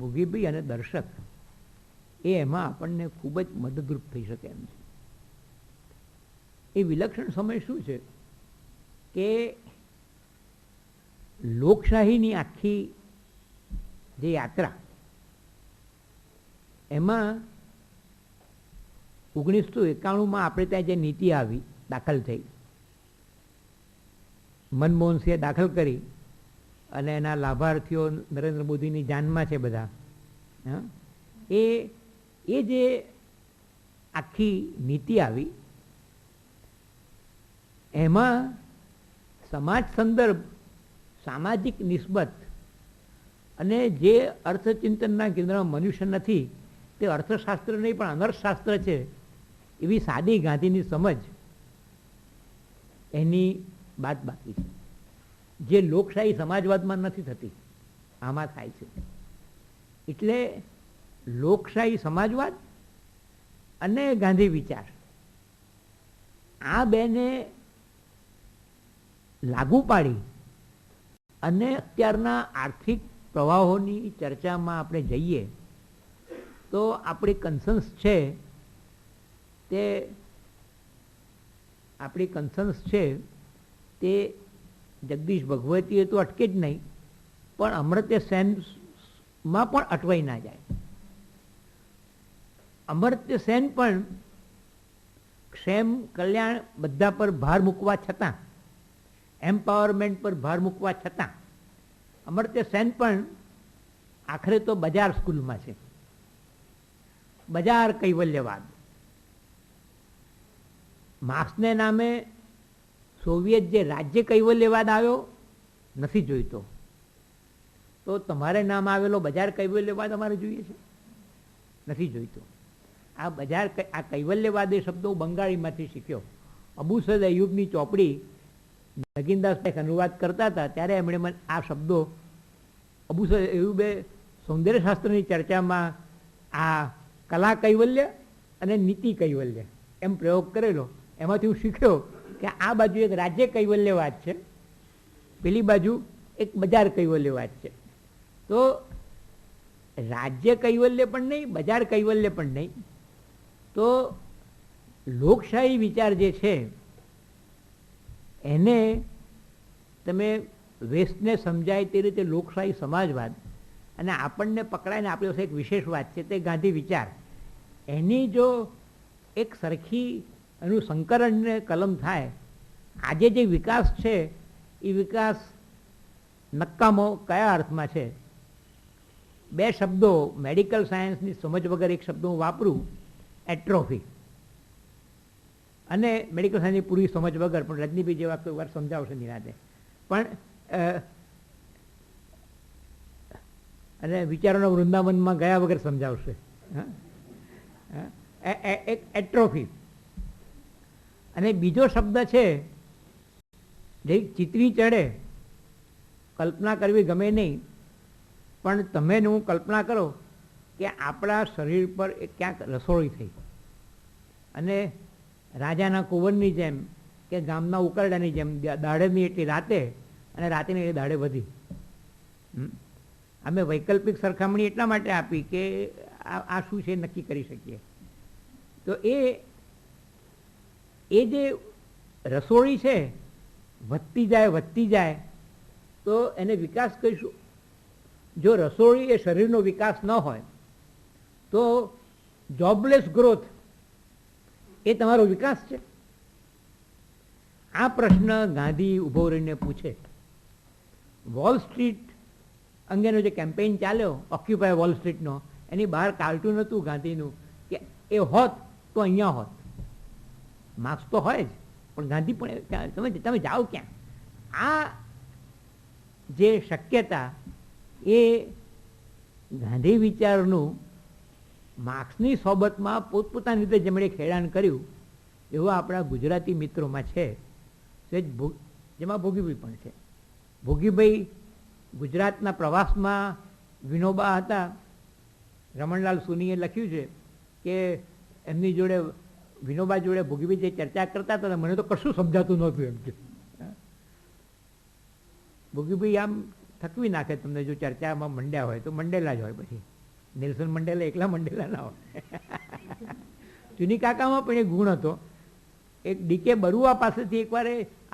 ભોગીભાઈ અને દર્શક એ એમાં આપણને ખૂબ જ મદદરૂપ થઈ શકે એમ છે. એ વિલક્ષણ સમય શું છે કે લોકશાહીની આખી જે યાત્રા એમાં 1991માં આપણે ત્યાં જે નીતિ આવી, દાખલ થઈ, મનમોહનસિંહે દાખલ કરી અને એના લાભાર્થીઓ નરેન્દ્ર મોદીની જાનમાં છે બધા. હા, એ જે આખી નીતિ આવી એમાં સમાજ સંદર્ભ, સામાજિક નિસ્બત અને જે અર્થચિંતનના કેન્દ્રમાં મનુષ્ય નથી તે અર્થશાસ્ત્ર નહીં પણ અનર્થશાસ્ત્ર છે એવી સાદી ગાંધીની સમજ એની બાદ બાકી છે, જે લોકશાહી સમાજવાદમાં નથી થતી, આમાં થાય છે. એટલે લોકશાહી સમાજવાદ અને ગાંધી વિચાર આ બેને લાગુ પાડી અને અત્યારના આર્થિક પ્રવાહોની ચર્ચામાં આપણે જઈએ તો આપણી કન્સન્સ છે તે જગદીશ ભગવતીએ તો અટકે જ નહીં, પણ અમર્ત્ય સેનમાં પણ અટવાઈ ના જાય. અમર્ત્ય સેન પણ ક્ષેમ કલ્યાણ બધા પર ભાર મૂકવા છતાં, એમ્પાવરમેન્ટ પર ભાર મૂકવા છતાં અમર્ત્ય સેન પણ આખરે તો બજાર સ્કૂલમાં છે. બજાર કૈવલ્યવાદ. માર્ક્સને નામે સોવિયત જે રાજ્ય કૈવલ્યવાદ આવ્યો નથી જોઈતો, તો તમારે નામ આવેલો બજાર કૈવલ્યવાદ અમારે જોઈએ છે, નથી જોઈતો. આ બજાર આ કૈવલ્યવાદ એ શબ્દો બંગાળીમાંથી શીખ્યો. અબુ સદ અયુબની ચોપડી નગીનદાસ અનુવાદ કરતા હતા ત્યારે એમણે મને આ શબ્દો અબુ સદ અયુબે સૌંદર્યશાસ્ત્રની ચર્ચામાં આ કલા કૈવલ્ય અને નીતિ કૈવલ્ય એમ પ્રયોગ કરેલો. એમાંથી હું શીખ્યો કે આ બાજુ એક રાજ્ય કૈવલ્યવાદ છે, પેલી બાજુ એક બજાર કૈવલ્યવાદ છે. તો રાજ્ય કૈવલ્ય પણ નહીં, બજાર કૈવલ્ય પણ નહીં. તો લોકશાહી વિચાર જે છે એને તમે વેસ્ટને સમજાય તે રીતે લોકશાહી સમાજવાદ અને આપણને પકડાઈને આપણી પાસે એક વિશેષ વાત છે તે ગાંધી વિચાર, એની જો એક સરખી એનું સંકરણને કલમ થાય, આજે જે વિકાસ છે એ વિકાસ નકામો કયા અર્થમાં છે? બે શબ્દો મેડિકલ સાયન્સની સમજ વગર એક શબ્દ હું વાપરું, એટ્રોફી, અને મેડિકલ સાયન્સની પૂરી સમજ વગર, પણ રજનીભાઈ જેવા કોઈ વાર સમજાવશે નિરાતે, પણ અને વિચારોના વૃંદાવનમાં ગયા વગર સમજાવશે. એક એટ્રોફી અને બીજો શબ્દ છે જે ચિતરી ચડે, કલ્પના કરવી ગમે નહીં, પણ તમે હું કલ્પના કરો કે આપણા શરીર પર ક્યાંક રસોઈ થઈ અને રાજાના કુંવરની જેમ કે ગામના ઉકરડાની જેમ દાઢેની એટલી રાતે અને રાતેની એટલી દાઢે વધી. અમે વૈકલ્પિક સરખામણી એટલા માટે આપી કે આ શું છે નક્કી કરી શકીએ. તો એ જે રસોઈ છે વધતી જાય તો એને વિકાસ કહીશું. જો રસોઈ એ શરીરનો વિકાસ ન હોય તો જોબલેસ ગ્રોથ એ તમારો વિકાસ છે? આ પ્રશ્ન ગાંધી ઊભો રહીને પૂછે. વોલ સ્ટ્રીટ અંગેનો જે કેમ્પેઇન ચાલ્યો, ઓક્યુપાય વોલ સ્ટ્રીટનો, એની બહાર કાર્ટૂન હતું ગાંધીનું કે એ હોત તો અહીંયા હોત. માર્ક્સ તો હોય જ, પણ ગાંધી પણ તમે જાઓ ક્યાં? આ જે શક્યતા એ ગાંધી વિચારનું માર્ક્સની સોબતમાં પોતપોતાની રીતે જેમણે ખેડાણ કર્યું એવા આપણા ગુજરાતી મિત્રોમાં છે, જેમાં ભોગીભાઈ પણ છે. ભોગીભાઈ ગુજરાતના પ્રવાસમાં વિનોબા હતા. રમણલાલ સુનીએ લખ્યું છે કે એમની જોડે વિનોબા જોડે ભોગીભાઈ જે ચર્ચા કરતા હતા મને તો કશું સમજાતું નહોતું એમ કે. ભોગીભાઈ આમ થકવી નાખે તમને જો ચર્ચામાં મંડ્યા હોય તો, મંડેલા જ હોય. પછી નેલ્સન મંડેલા એકલા મંડેલા ના હોય. ચુની કાકામાં પણ એક ગુણ હતો. એક ડીકે બરુઆ પાસેથી એકવાર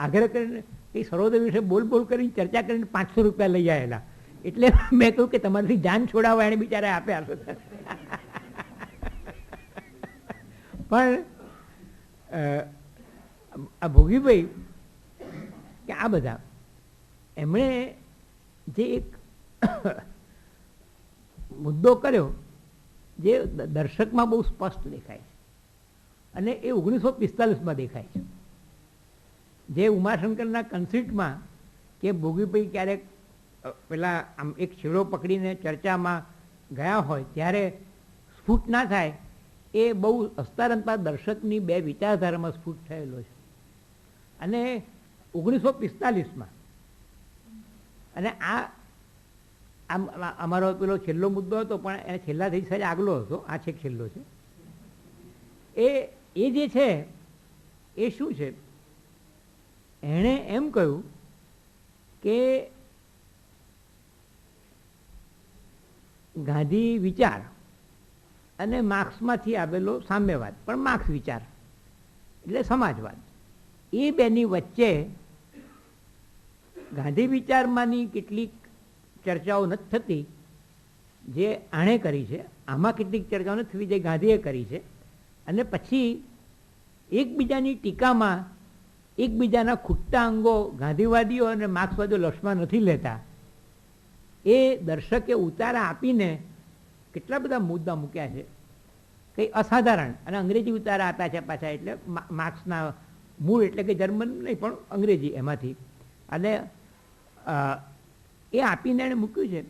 આગ્રહ કરીને એ સરોદય વિશે બોલ કરીને ચર્ચા કરીને 500 રૂપિયા લઈ આવેલા. એટલે મેં કહ્યું કે તમારાથી જાન છોડાવવા એને બિચારા આપ્યા હશે. પણ આ ભોગીભાઈ કે આ બધા એમણે જે એક મુદ્દો કર્યો જે દર્શકમાં બહુ સ્પષ્ટ દેખાય છે અને એ 1945માં દેખાય છે. જે ઉમાશંકરના કન્સિટમાં કે ભોગીભાઈ ક્યારેક પેલા આમ એક છેડો પકડીને ચર્ચામાં ગયા હોય ત્યારે સ્ફૂટ ના થાય એ બહુ હસ્તારંતા દર્શકની બે વિચારધારામાં સ્ફૂટ થયેલો છે. અને 1945માં અને અમારો પેલો છેલ્લો મુદ્દો હતો પણ એને છેલ્લાથી સહેજ આગલો હતો, આ છેક છેલ્લો છે. એ જે છે એ શું છે, એણે એમ કહ્યું કે ગાંધી વિચાર અને માર્ક્સમાંથી આવેલો સામ્યવાદ, પણ માર્ક્સ વિચાર એટલે સમાજવાદ, એ બેની વચ્ચે ગાંધી વિચારમાંની કેટલીક ચર્ચાઓ નથી થતી જે આણે કરી છે, આમાં કેટલીક ચર્ચાઓ નથી થતી જે ગાંધીએ કરી છે, અને પછી એકબીજાની ટીકામાં એકબીજાના ખૂટતા અંગો ગાંધીવાદીઓ અને માર્ક્સવાદીઓ લક્ષમાં નથી લેતા. એ દર્શકે ઉતારા આપીને કેટલા બધા મુદ્દા મૂક્યા છે, કંઈ અસાધારણ, અને અંગ્રેજી ઉતારા આપ્યા છે પાછા, એટલે માર્ક્સના મૂળ એટલે કે જર્મન નહીં પણ અંગ્રેજી એમાંથી, અને એ આપીને એણે મૂક્યું છે.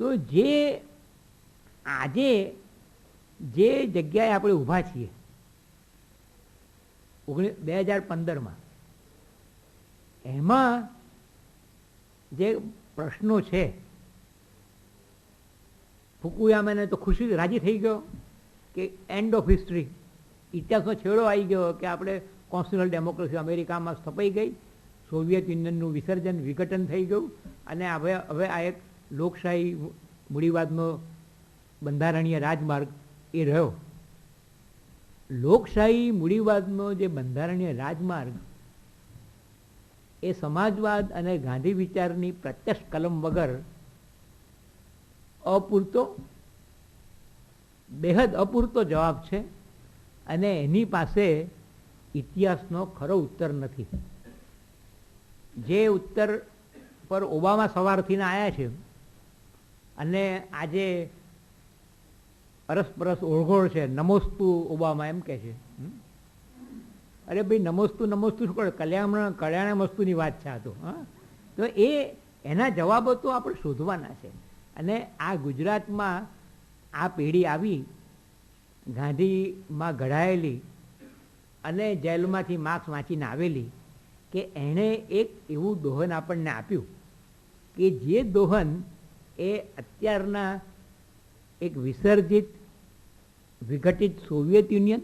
તો જે આજે જે જગ્યાએ આપણે ઊભા છીએ 2015માં, એમાં જે પ્રશ્નો છે, ફુકુયામાને તો ખુશી રાજી થઈ ગયો કે એન્ડ ઓફ હિસ્ટ્રી, ઇતિહાસનો છેડો આવી ગયો, કે આપણે કોન્સ્ટિટ્યુશનલ ડેમોક્રેસી અમેરિકામાં સ્થપાઈ ગઈ, સોવિયત યુનિયનનું વિસર્જન વિઘટન થઈ ગયું, અને હવે આ એક લોકશાહી મૂડીવાદનો બંધારણીય રાજમાર્ગ એ રહ્યો. લોકશાહી મૂડીવાદનો જે બંધારણીય રાજમાર્ગ એ સમાજવાદ અને ગાંધી વિચારની પ્રત્યક્ષ કલમ વગર અપૂરતો, બેહદ અપૂરતો જવાબ છે, અને એની પાસે ઇતિહાસનો ખરો ઉત્તર નથી. જે ઉત્તર પર ઓબામા સવાર થઈને આવ્યા છે અને આજે અરસપરસ ઓળઘોળ છે, નમોસ્તુ ઓબામા એમ કહે છે. અરે ભાઈ નમોસ્તુ શું કરે, કલ્યાણ વસ્તુની વાત છે આ તો. તો એના જવાબો તો આપણે શોધવાના છે. અને આ ગુજરાતમાં આ પેઢી આવી ગાંધીમાં ઘડાયેલી અને જેલમાંથી માર્ક્સ વાંચીને આવેલી, કે એણે એક એવું દોહન આપણને આપ્યું કે જે દોહન એ અત્યારના એક વિસર્જિત વિઘટિત સોવિયત યુનિયન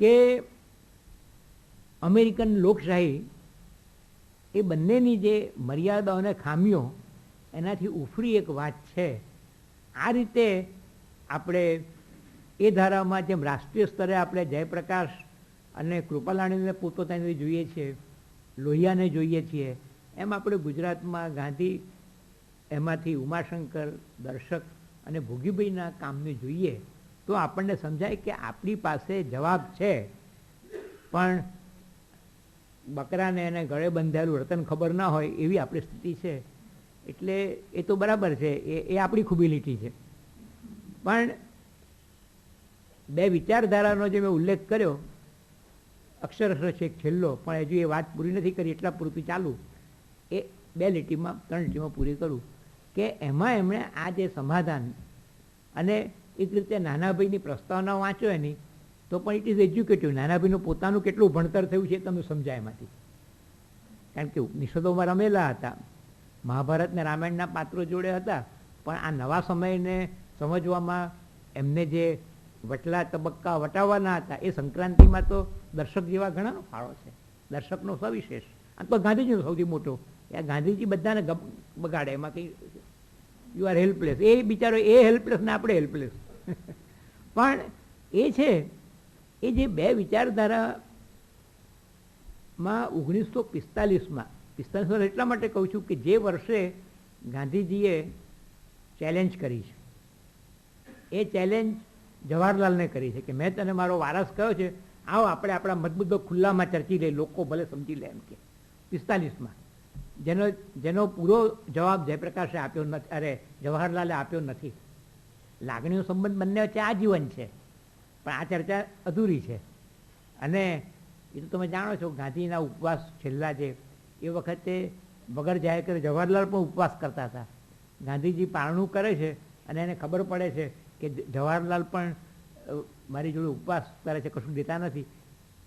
કે અમેરિકન લોકશાહી, એ બંનેની જે મર્યાદાઓ અને ખામીઓ એનાથી ઉફરી એક વાત છે. આ રીતે આપણે એ ધારામાં જેમ રાષ્ટ્રીય સ્તરે આપણે જયપ્રકાશ અને કૃપાલાણીને પોતપોતાની જોઈએ છીએ, લોહિયાને જોઈએ છીએ, એમ આપણે ગુજરાતમાં ગાંધી, એમાંથી ઉમાશંકર, દર્શક અને ભોગીભાઈના કામને જોઈએ તો આપણને સમજાય કે આપણી પાસે જવાબ છે, પણ બકરાને એને ગળે બંધાયેલું રતન ખબર ના હોય એવી આપણી સ્થિતિ છે. એટલે એ તો બરાબર છે, એ આપણી ખૂબી લીટી છે. પણ બે વિચારધારાનો જે મેં ઉલ્લેખ કર્યો, અક્ષરશ છે એક છેલ્લો, પણ હજુ એ વાત પૂરી નથી કરી, એટલા પૂરતી ચાલુ, એ 2 લીટીમાં 3 લીટીમાં પૂરી કરું કે એમાં એમણે આ જે સમાધાન, અને એક રીતે નાનાભાઈની પ્રસ્તાવના વાંચો એની તો પણ ઇટ ઇઝ એજ્યુકેટિવ. નાનાભાઈનું પોતાનું કેટલું ભણતર થયું છે તમને સમજાય એમાંથી, કારણ કે ઉપનિષદોમાં રમેલા હતા, મહાભારત ને રામાયણના પાત્રો જોડે હતા, પણ આ નવા સમયને સમજવામાં એમને જે વટલા તબક્કા વટાવવાના હતા એ સંક્રાંતિમાં તો દર્શક જેવા ઘણાનો ફાળો છે, દર્શકનો સવિશેષ. આ તો ગાંધીજીનો સૌથી મોટો, ગાંધીજી બધાને બગાડે, એમાં કંઈ યુ આર હેલ્પલેસ, એ બિચારો એ હેલ્પલેસ ને આપણે હેલ્પલેસ. પણ એ છે એ જે બે વિચારધારામાં 1945માં એટલા માટે કહું છું કે જે વર્ષે ગાંધીજીએ ચેલેન્જ કરી છે, એ ચેલેન્જ જવાહરલાલને કરી છે કે મેં તને મારો વારસ કયો છે, આવો આપણે આપણા મતમુદ્દો ખુલ્લામાં ચર્ચી લઈએ, લોકો ભલે સમજી લે એમ કે. 45માં જેનો પૂરો જવાબ જયપ્રકાશે આપ્યો નથી, અરે જવાહરલાલે આપ્યો નથી. લાગણીનો સંબંધ બંને વચ્ચે આજીવન છે, પણ આ ચર્ચા અધૂરી છે. અને એ તો તમે જાણો છો, ગાંધીના ઉપવાસ છેલ્લા જે એ વખતે વગર જાહેર કરે જવાહરલાલ પણ ઉપવાસ કરતા હતા. ગાંધીજી પારણું કરે છે અને એને ખબર પડે છે કે જવાહરલાલ પણ મારી જોડે ઉપવાસ કરે છે, કશું દેતા નથી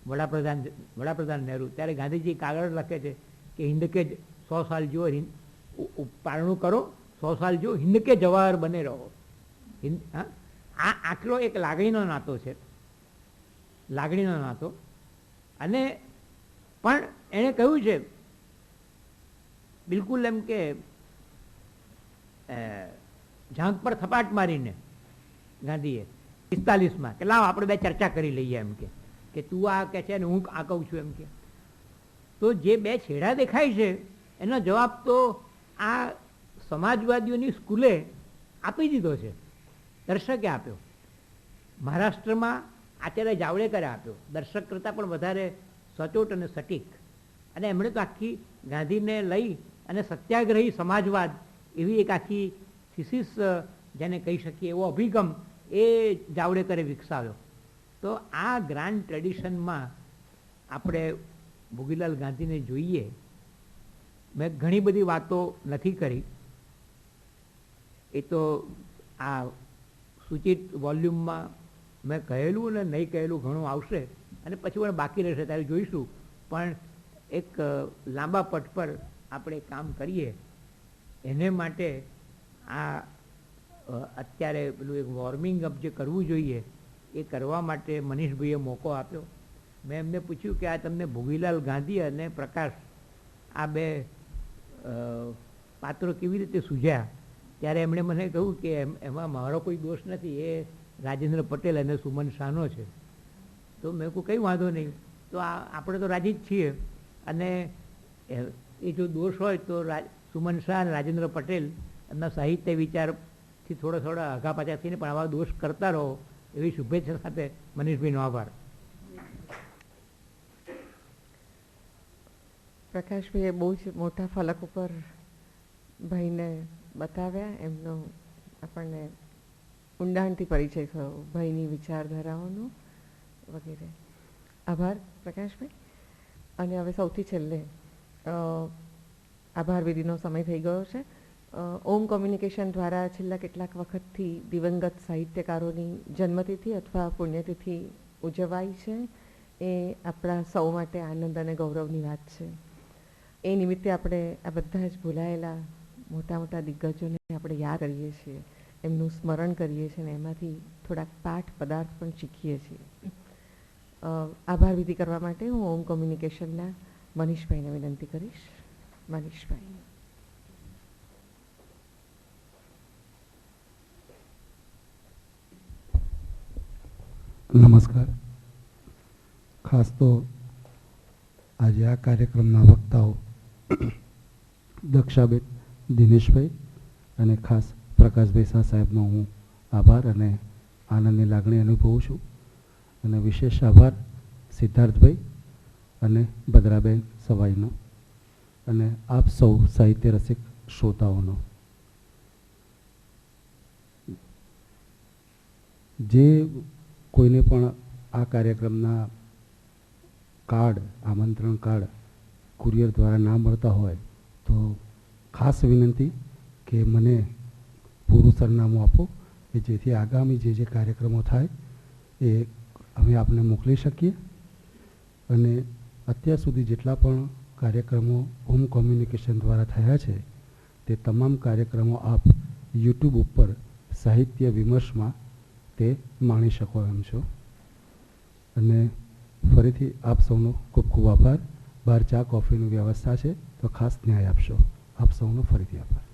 વડાપ્રધાન નહેરુ. ત્યારે ગાંધીજી કાગળ લખે છે કે હિન્દ કે 100 સાલ જો પારણું કરો, 100 સાલ જો હિન્દ કે જવાહર બને રહો. આ આટલો એક લાગણીનો નાતો છે, લાગણીનો નાતો. અને પણ એણે કહ્યું છે બિલકુલ એમ કે ઝાંક પર થપાટ મારીને ગાંધીએ 45માં કે લાવ આપણે બે ચર્ચા કરી લઈએ એમ કે તું આ કહે છે અને હું આ કહું છું એમ કે. તો જે બે છેડા દેખાય છે એનો જવાબ તો આ સમાજવાદીઓની સ્કૂલે આપી દીધો છે, દર્શકે આપ્યો. મહારાષ્ટ્રમાં આચાર્ય જાવડેકરે આપ્યો, દર્શક કરતાં પણ વધારે સચોટ અને સટીક. અને એમણે તો આખી ગાંધીને લઈ અને સત્યાગ્રહી સમાજવાદ એવી એક આખી થીસીસ જેને કહી શકીએ એવો અભિગમ એ જાવડેકરે વિકસાવ્યો. તો આ ગ્રાન્ડ ટ્રેડિશનમાં આપણે ભોગીલાલ ગાંધીને જોઈએ. મેં ઘણી બધી વાતો નથી કરી, એ તો આ સૂચિત વોલ્યુમમાં મેં કહેલું ને નહીં કહેલું ઘણું આવશે અને પછી મને બાકી રહેશે ત્યારે જોઈશું. પણ એક લાંબા પટ પર આપણે કામ કરીએ એને માટે આ અત્યારે પેલું એક વોર્મિંગ અપ જે કરવું જોઈએ એ કરવા માટે મનીષભાઈએ મોકો આપ્યો. મેં એમને પૂછ્યું કે આ તમને ભોગીલાલ ગાંધી અને પ્રકાશ આ બે પાત્રો કેવી રીતે સૂઝ્યા? ત્યારે એમણે મને કહ્યું કે એમાં મારો કોઈ દોષ નથી, એ રાજેન્દ્ર પટેલ અને સુમન શાહનો છે. તો મેં કહ્યું કંઈ વાંધો નહીં, તો આપણે તો રાજી જ છીએ. અને એ જો દોષ હોય તો સુમન શાહ અને રાજેન્દ્ર પટેલ એમના સાહિત્ય વિચારથી થોડા આઘા પાછા થઈને પણ આવા દોષ કરતા રહો એવી શુભેચ્છા સાથે મનીષભાઈનો આભાર. પ્રકાશભાઈએ બહુ જ મોટા ફલક ઉપર ભાઈને બતાવ્યા, એમનો આપણને ઊંડાણથી પરિચય થયો ભાઈની વિચારધારાઓનો વગેરે. આભાર પ્રકાશભાઈ. અને હવે સૌથી છેલ્લે આભાર વિધિનો સમય થઈ ગયો છે. ઓમ કોમ્યુનિકેશન દ્વારા છેલ્લા કેટલાક વખતથી દિવંગત સાહિત્યકારોની જન્મતિથિ અથવા પુણ્યતિથિ ઉજવાય છે. એ આપણા સૌ માટે આનંદ અને ગૌરવની વાત છે. એ નિમિત્તે આપણે આ બધા જ ભૂલાયેલા મોટા મોટા દિગ્ગજોને આપણે યાદ કરીએ છીએ, એમનું સ્મરણ કરીએ છીએ અને એમાંથી થોડાક પાઠ પદાર્થ પણ શીખીએ છીએ. આભાર વિધિ કરવા માટે હું ઓમ કોમ્યુનિકેશનના મનીષભાઈને વિનંતી કરીશ. મનીષભાઈ. નમસ્કાર. ખાસ તો આજે આ કાર્યક્રમના વક્તાઓ દક્ષાબેન, દિનેશભાઈ અને ખાસ પ્રકાશભાઈ શાહ સાહેબનો હું આભાર અને આનંદની લાગણી અનુભવું છું. અને વિશેષ આભાર સિદ્ધાર્થભાઈ અને ભદ્રાબેન સવાઈનો અને આપ સૌ સાહિત્ય રસિક શ્રોતાઓનો. જે કોઈને પણ આ કાર્યક્રમના કાર્ડ, આમંત્રણ કાર્ડ કુરિયર દ્વારા ના મળતા હોય તો ખાસ વિનંતી કે મને પૂરું સરનામું આપો કે જેથી આગામી જે કાર્યક્રમો થાય એ અમે આપને મોકલી શકીએ. અને અત્યાર સુધી જેટલા પણ કાર્યક્રમો હોમ કોમ્યુનિકેશન દ્વારા થયા છે તે તમામ કાર્યક્રમો આપ યુટ્યુબ ઉપર સાહિત્ય વિમર્શમાં તે માણી શકો એમ છો. અને ફરીથી આપ સૌનો ખૂબ ખૂબ આભાર. બહાર ચા કોફીની વ્યવસ્થા છે તો ખાસ ન્યાય આપશો. આપ સૌનો ફરીથી આભાર.